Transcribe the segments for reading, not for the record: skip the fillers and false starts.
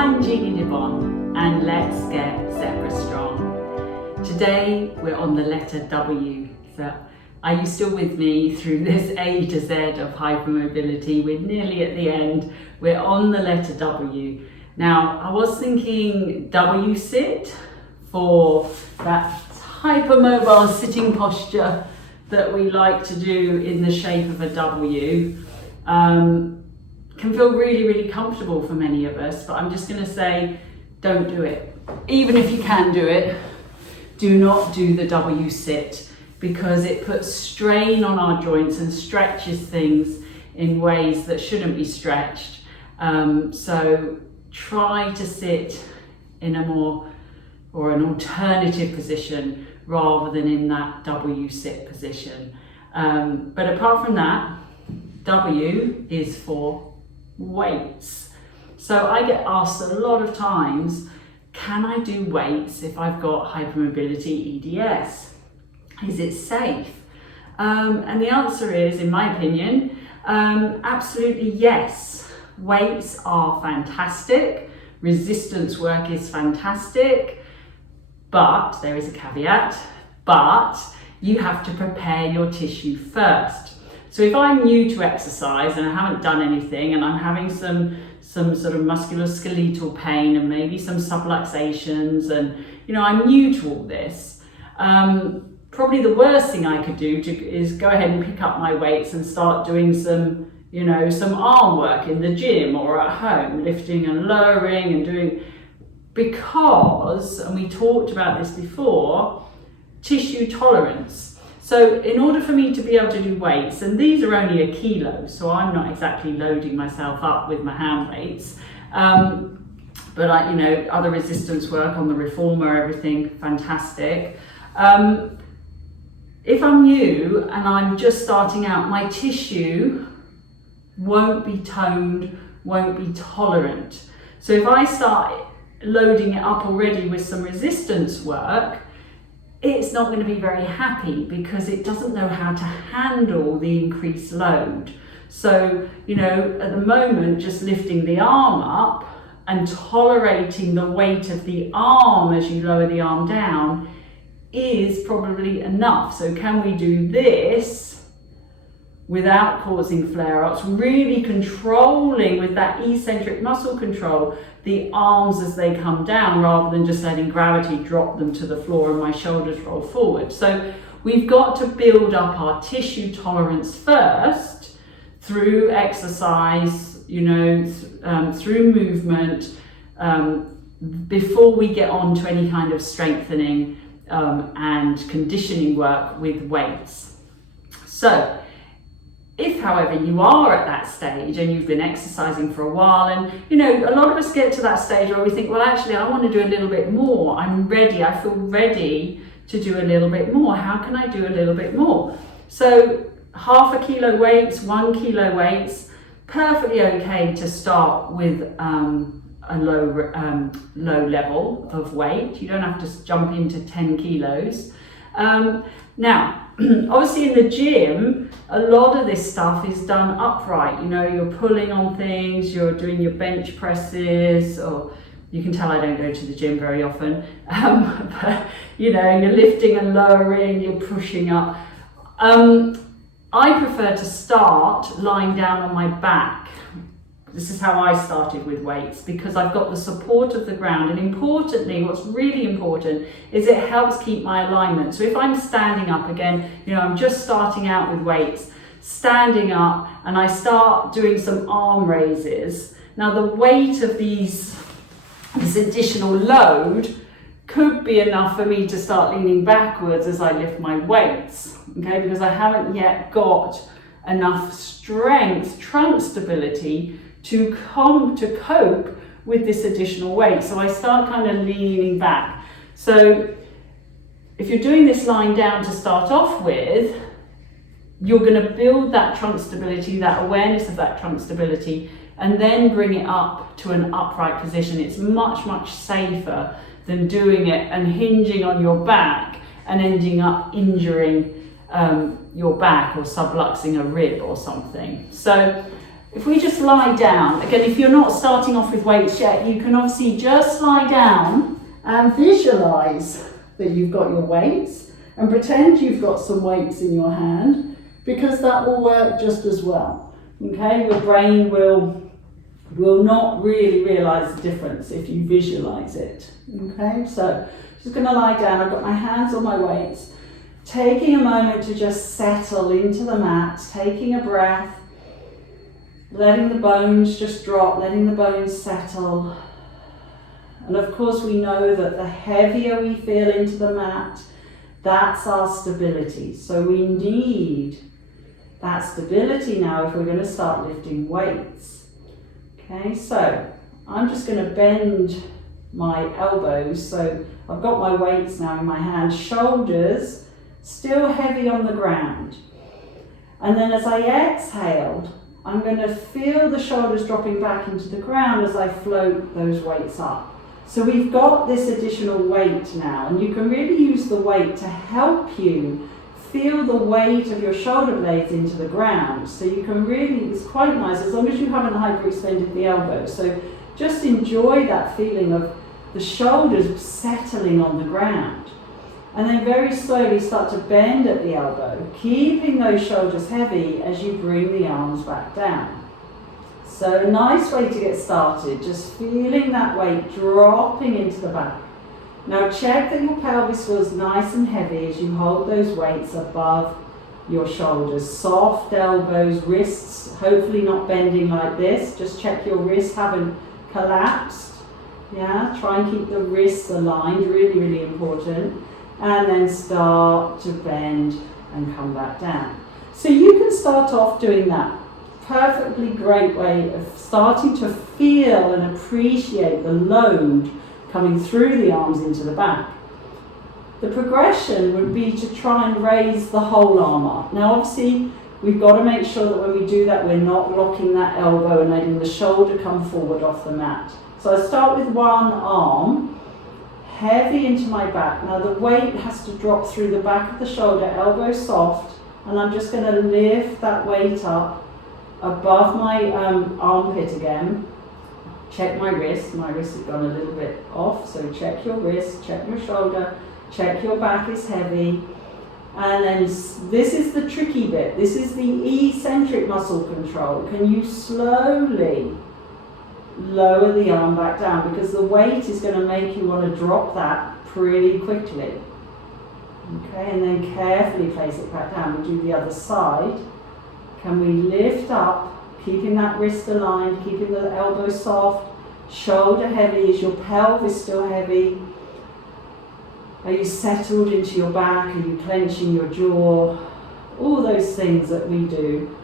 I'm Jeannie and let's get Zebra Strong. Today we're on the letter W. So are you still with me through this A to Z of hypermobility? We're nearly at the end. We're on the letter W. Now I was thinking W sit for that hypermobile sitting posture that we like to do in the shape of a W. Can feel really, really comfortable for many of us, but I'm just going to say, don't do it. Even if you can do it, do not do the W sit, because it puts strain on our joints and stretches things in ways that shouldn't be stretched. So try to sit in a more, or an alternative position rather than in that W sit position. But apart from that, W is for weights. So I get asked a lot of times, can I do weights if I've got hypermobility EDS? Is it safe? And the answer is, in my opinion, absolutely yes. Weights are fantastic. Resistance work is fantastic. But there is a caveat, but you have to prepare your tissue first. So if I'm new to exercise and I haven't done anything and I'm having some sort of musculoskeletal pain and maybe some subluxations and, I'm new to all this, probably the worst thing I could do is go ahead and pick up my weights and start doing some, some arm work in the gym or at home, lifting and lowering and doing, because, and we talked about this before, tissue tolerance. So in order for me to be able to do weights, and these are only 1 kilo, so I'm not exactly loading myself up with my hand weights, but other resistance work on the reformer, everything fantastic. If I'm new and I'm just starting out, my tissue won't be toned, won't be tolerant. So if I start loading it up already with some resistance work, it's not going to be very happy because it doesn't know how to handle the increased load. So, at the moment, just lifting the arm up and tolerating the weight of the arm as you lower the arm down is probably enough. So can we do this without causing flare-ups, really controlling with that eccentric muscle control the arms as they come down, rather than just letting gravity drop them to the floor and my shoulders roll forward. So we've got to build up our tissue tolerance first through exercise, through movement, before we get on to any kind of strengthening and conditioning work with weights. So if, however, you are at that stage and you've been exercising for a while, and a lot of us get to that stage where we think, well, actually, I want to do a little bit more. I'm ready. I feel ready to do a little bit more. How can I do a little bit more? So 0.5 kilo weights, 1 kilo weights, perfectly okay to start with a low level of weight. You don't have to jump into 10 kilos. Now, obviously in the gym, a lot of this stuff is done upright. You're pulling on things, you're doing your bench presses, or you can tell I don't go to the gym very often. But you're lifting and lowering, you're pushing up. I prefer to start lying down on my back. This is how I started with weights, because I've got the support of the ground, and importantly, what's really important is it helps keep my alignment. So if I'm standing up again, I'm just starting out with weights, standing up, and I start doing some arm raises. Now the weight of this additional load could be enough for me to start leaning backwards as I lift my weights, okay, because I haven't yet got enough strength, trunk stability to cope with this additional weight. So I start kind of leaning back. So if you're doing this lying down to start off with, you're going to build that trunk stability, that awareness of that trunk stability, and then bring it up to an upright position. It's much, much safer than doing it and hinging on your back and ending up injuring your back or subluxing a rib or something. So if we just lie down, again, if you're not starting off with weights yet, you can obviously just lie down and visualize that you've got your weights and pretend you've got some weights in your hand, because that will work just as well. Okay, your brain will not really realize the difference if you visualize it. Okay, so just going to lie down. I've got my hands on my weights, taking a moment to just settle into the mat, taking a breath, letting the bones just drop, letting the bones settle. And of course we know that the heavier we feel into the mat, that's our stability. So we need that stability now if we're going to start lifting weights. Okay, so I'm just going to bend my elbows. So I've got my weights now in my hand, shoulders still heavy on the ground. And then as I exhaled, I'm going to feel the shoulders dropping back into the ground as I float those weights up. So we've got this additional weight now, and you can really use the weight to help you feel the weight of your shoulder blades into the ground. So you can really, it's quite nice as long as you haven't hyperextended the elbow. So just enjoy that feeling of the shoulders settling on the ground. And then very slowly start to bend at the elbow, keeping those shoulders heavy as you bring the arms back down. So a nice way to get started, just feeling that weight dropping into the back. Now check that your pelvis feels nice and heavy as you hold those weights above your shoulders. Soft elbows, wrists, hopefully not bending like this. Just check your wrists haven't collapsed. Yeah, try and keep the wrists aligned, really, really important. And then start to bend and come back down. So you can start off doing that. Perfectly great way of starting to feel and appreciate the load coming through the arms into the back. The progression would be to try and raise the whole arm up. Now obviously we've got to make sure that when we do that we're not locking that elbow and letting the shoulder come forward off the mat. So I start with one arm, heavy into my back. Now the weight has to drop through the back of the shoulder, elbow soft, and I'm just going to lift that weight up above my armpit again. Check my wrist has gone a little bit off, so check your wrist, check your shoulder, check your back is heavy. And then this is the tricky bit, this is the eccentric muscle control. Can you slowly lower the arm back down, because the weight is going to make you want to drop that pretty quickly. Okay, and then carefully place it back down. We'll do the other side. Can we lift up, keeping that wrist aligned, keeping the elbow soft, shoulder heavy? Is your pelvis still heavy? Are you settled into your back? Are you clenching your jaw? All those things that we do.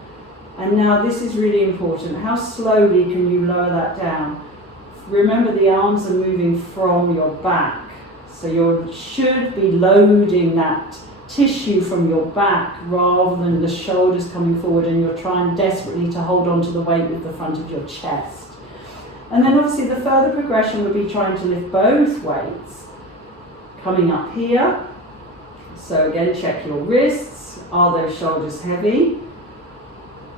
And now this is really important. How slowly can you lower that down? Remember, the arms are moving from your back. So you should be loading that tissue from your back rather than the shoulders coming forward, and you're trying desperately to hold on to the weight with the front of your chest. And then obviously the further progression would be trying to lift both weights. Coming up here. So again, check your wrists. Are those shoulders heavy?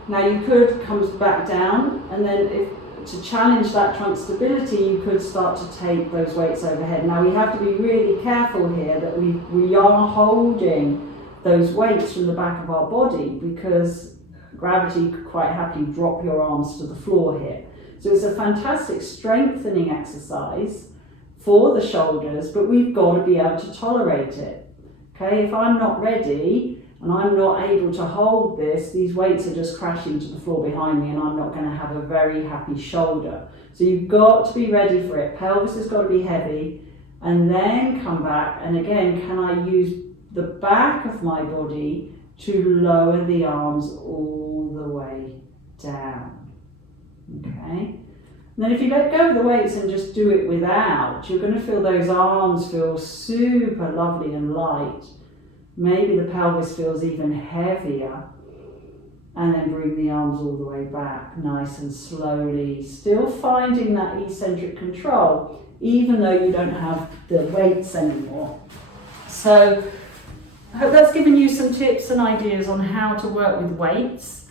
Now you could come back down, and then to challenge that trunk stability, you could start to take those weights overhead. Now we have to be really careful here that we are holding those weights from the back of our body, because gravity could quite happily drop your arms to the floor here. So it's a fantastic strengthening exercise for the shoulders, but we've got to be able to tolerate it. Okay, if I'm not ready and I'm not able to hold this, these weights are just crashing to the floor behind me, and I'm not going to have a very happy shoulder. So you've got to be ready for it. Pelvis has got to be heavy, and then come back. And again, can I use the back of my body to lower the arms all the way down? Okay. And then if you let go of the weights and just do it without, you're going to feel those arms feel super lovely and light. Maybe the pelvis feels even heavier. And then bring the arms all the way back, nice and slowly. Still finding that eccentric control, even though you don't have the weights anymore. So I hope that's given you some tips and ideas on how to work with weights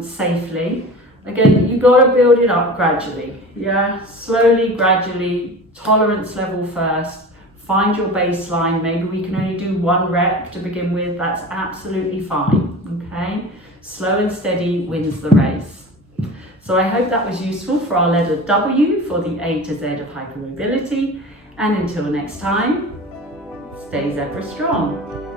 safely. Again, you've got to build it up gradually, yeah? Slowly, gradually, tolerance level first, find your baseline. Maybe we can only do 1 rep to begin with, that's absolutely fine, okay? Slow and steady wins the race. So I hope that was useful for our letter W for the A to Z of hypermobility. And until next time, stay zebra strong.